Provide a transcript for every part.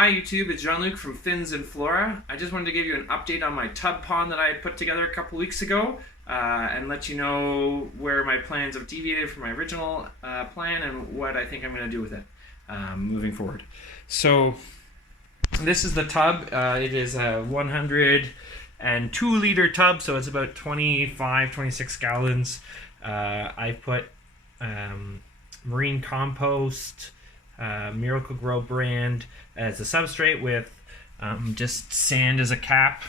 Hi YouTube, it's Jean-Luc from Fins and Flora. I just wanted to give you an update on my tub pond that I put together a couple weeks ago and let you know where my plans have deviated from my original plan and what I think I'm going to do with it moving forward. So this is the tub. It is a 102 liter tub, so it's about 26 gallons. I put marine compost, Miracle Grow brand as a substrate with just sand as a cap.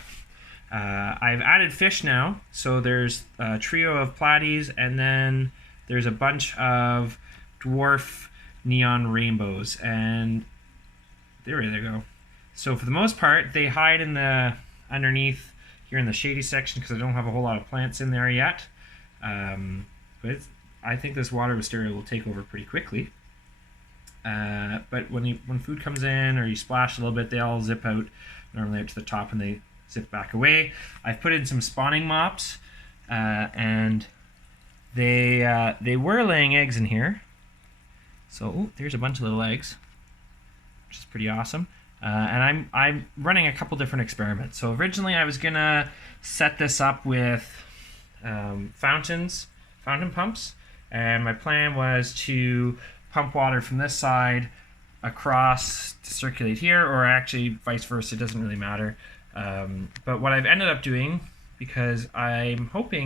I've added fish now, so there's a trio of platies and then there's a bunch of dwarf neon rainbows, and there they go. So for the most part they hide in the underneath here in the shady section because I don't have a whole lot of plants in there yet, but I think this water wisteria will take over pretty quickly. But when food comes in or you splash a little bit, they all zip out normally up to the top and they zip back away. I've put in some spawning mops, and they were laying eggs in here. So there's a bunch of little eggs, which is pretty awesome. And I'm running a couple different experiments. So originally I was gonna set this up with fountain pumps, and my plan was to pump water from this side across to circulate here, or actually vice versa, it doesn't really matter. But what I've ended up doing, because I've heard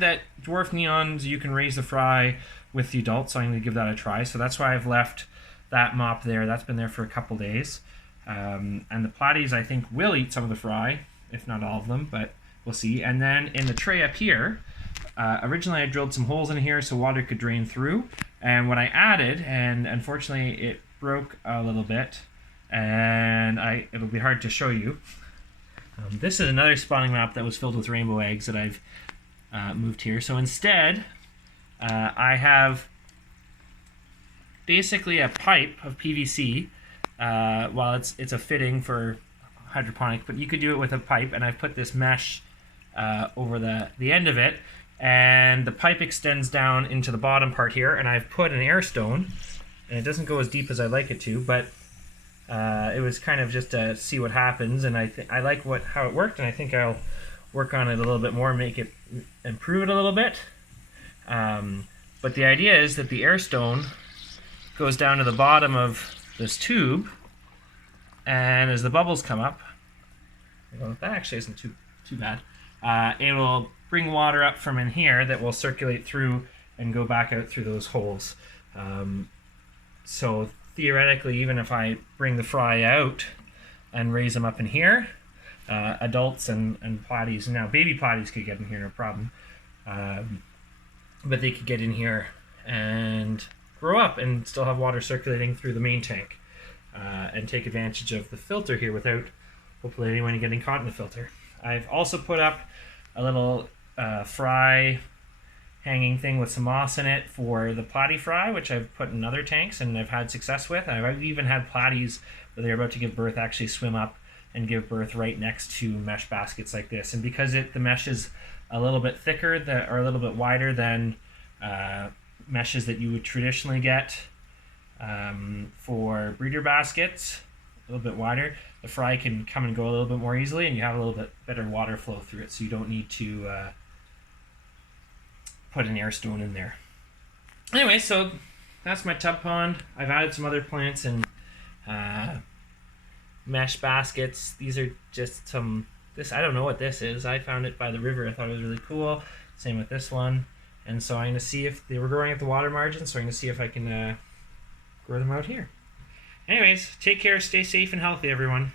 that dwarf neons you can raise the fry with the adults, so I'm going to give that a try. So that's why I've left that mop there. That's been there for a couple days. And the platies I think will eat some of the fry, if not all of them, but we'll see. And then in the tray up here, originally I drilled some holes in here so water could drain through, and what I added, and unfortunately it broke a little bit, and it'll be hard to show you. This is another spawning map that was filled with rainbow eggs that I've moved here. So instead, I have basically a pipe of PVC. Well, it's a fitting for hydroponic, but you could do it with a pipe, and I've put this mesh over the end of it, and the pipe extends down into the bottom part here, and I've put an air stone, and it doesn't go as deep as I like it to, but it was kind of just to see what happens, and I like how it worked, and I think I'll work on it a little bit more, improve it a little bit. But the idea is that the air stone goes down to the bottom of this tube, and as the bubbles come up, well, that actually isn't too bad. It will bring water up from in here that will circulate through and go back out through those holes. So theoretically, even if I bring the fry out and raise them up in here, adults and platies, now baby platies could get in here, no problem, but they could get in here and grow up and still have water circulating through the main tank, and take advantage of the filter here without hopefully anyone getting caught in the filter. I've also put up a little fry hanging thing with some moss in it for the platy fry, which I've put in other tanks and I've had success with. I've even had platies where they're about to give birth actually swim up and give birth right next to mesh baskets like this. And because the mesh is a little bit thicker or a little bit wider than meshes that you would traditionally get for breeder baskets, a little bit wider, the fry can come and go a little bit more easily, and you have a little bit better water flow through it, so you don't need to put an air stone in there. Anyway, so that's my tub pond. I've added some other plants and mesh baskets. These are just I don't know what this is. I found it by the river. I thought it was really cool. Same with this one. And so I'm going to see if they were growing at the water margin, so I'm going to see if I can grow them out here. Anyways, take care, stay safe and healthy, everyone.